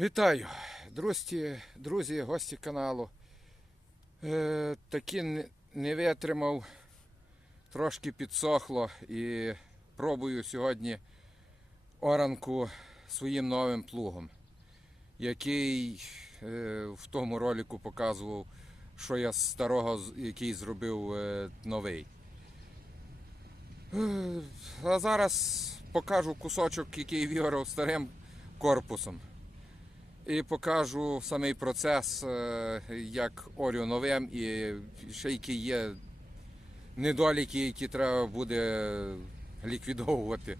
Вітаю, друзі, друзі, гості каналу. Е, таки не- витримав, трошки підсохло і пробую сьогодні оранку своїм новим плугом, який е, в тому ролику показував, що я з старого, який зробив е, новий. Е, а зараз покажу кусочок, який вигорав старим корпусом. І покажу самий процес, е, як орю новим, і ще які є недоліки, які треба буде ліквідовувати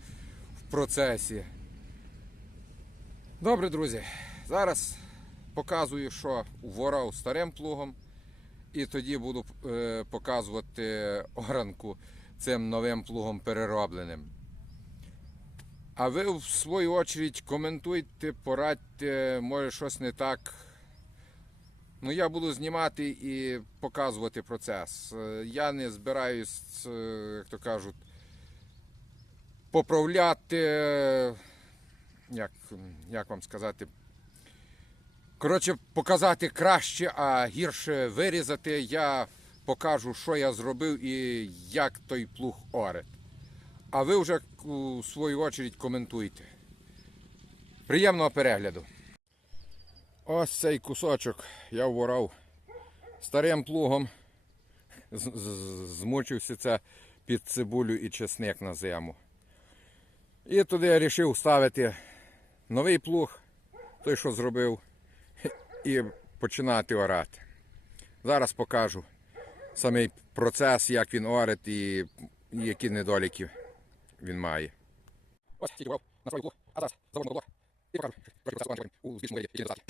в процесі. Добре, друзі, зараз показую, що ворав старим плугом, і тоді буду е, показувати оранку цим новим плугом переробленим. А ви, в свою очередь, коментуйте, порадьте, може щось не так. Ну, я буду знімати і показувати процес. Е, Я не збираюсь, е, як то кажуть, поправляти, як, як вам сказати, коротше, показати краще, а гірше вирізати. Я покажу, що я зробив і як той плуг оре. А ви вже у свою очередь коментуйте. Приємного перегляду. Ось цей кусочок я ворав старим плугом. Змучився це під цибулю і чесник на зиму. І туди я вирішив ставити новий плуг, той, що зробив, і починати орати. Зараз покажу самий процес, як він орить і які недоліки він має. Ось тільки брав на свою а зараз заводимо блок і потім у збільшому вигляді, які недостатки.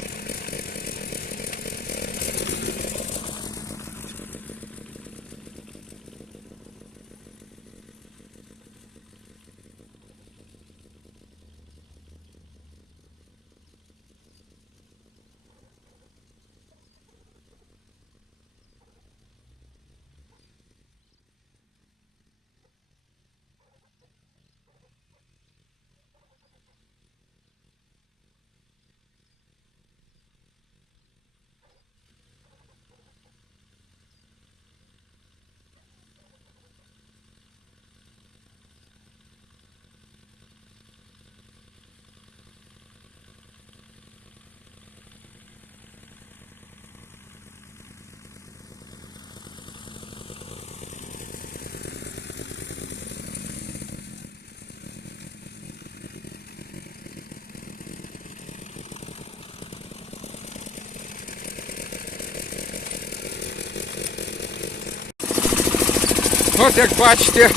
От як бачите,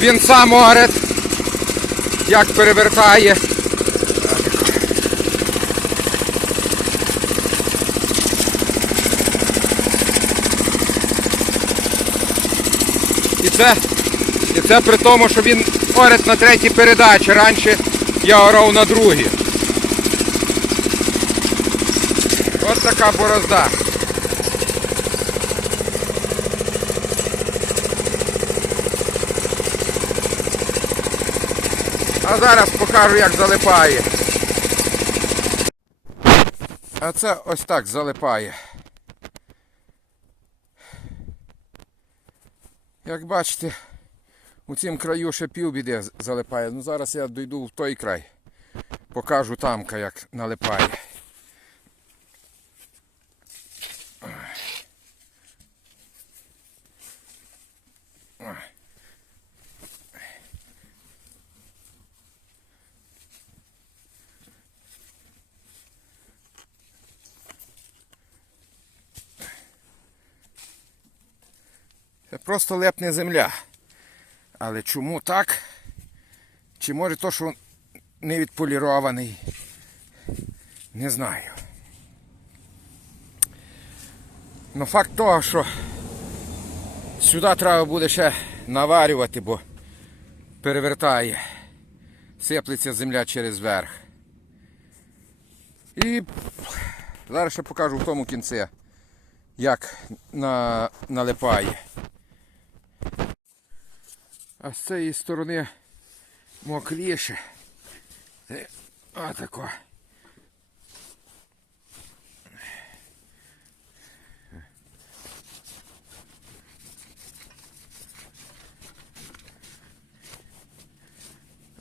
він сам орет, як перевертає. І це, і це при тому, що він орет на третій передачі. Раніше я орав на другій. От така борозда. А зараз покажу, як залипає. А це ось так залипає. Як бачите, у цім краю ще півбіди залипає. Ну зараз я дойду в той край. Покажу тамка, як налипає. Це просто лепне земля. Але чому так? Чи може то, що не відполірований? Не знаю. Ну факт того, що сюди треба буде ще наварювати, бо перевертає. Сиплеться земля через верх. І зараз ще покажу в тому кінці, як на, налипає а з цієї сторони мокріше. Е, отако.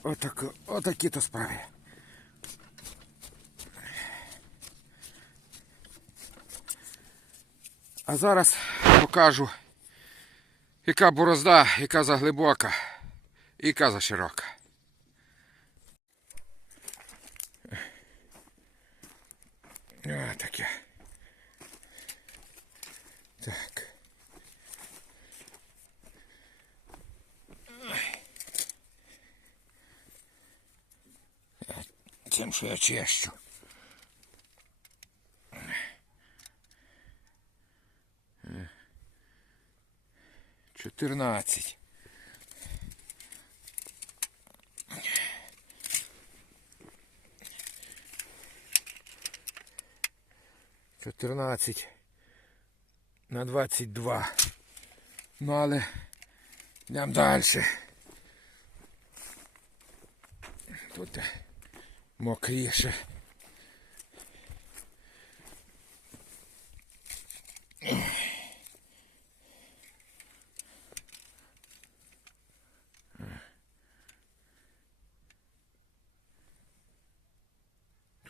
Отак, отакі то справи. А зараз покажу. Яка борозда, яка заглибока, яка заширока. О, таке. Так. Тим що я чещу. 14. Чотирнадцять на 22. Ну але йдемо далі. Тут мокріше.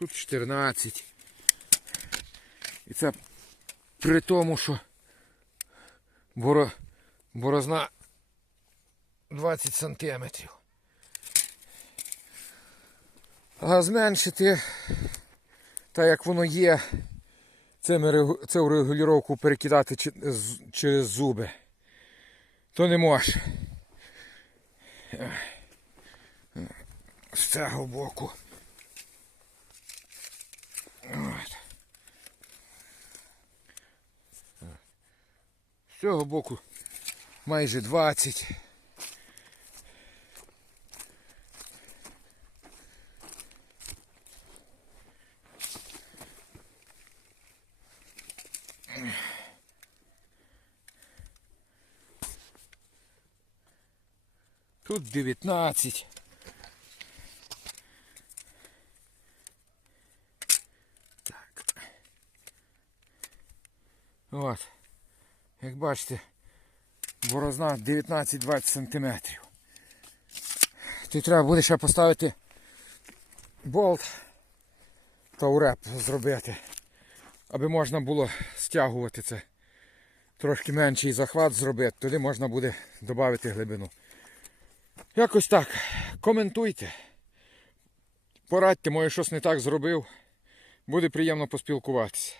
Тут 14. І це при тому, що боро... борозна 20 сантиметрів. А зменшити, так як воно є, цими регу- цю регулювання перекидати через зуби, то не може. З цього боку. От. З цього боку майже 20. Тут 19. От. Як бачите, борозна 19-20 сантиметрів. Тут треба буде ще поставити болт та уреп зробити, аби можна було стягувати це. Трошки менший захват зробити, туди можна буде додати глибину. Якось так. Коментуйте. Порадьте, може щось не так зробив. Буде приємно поспілкуватися.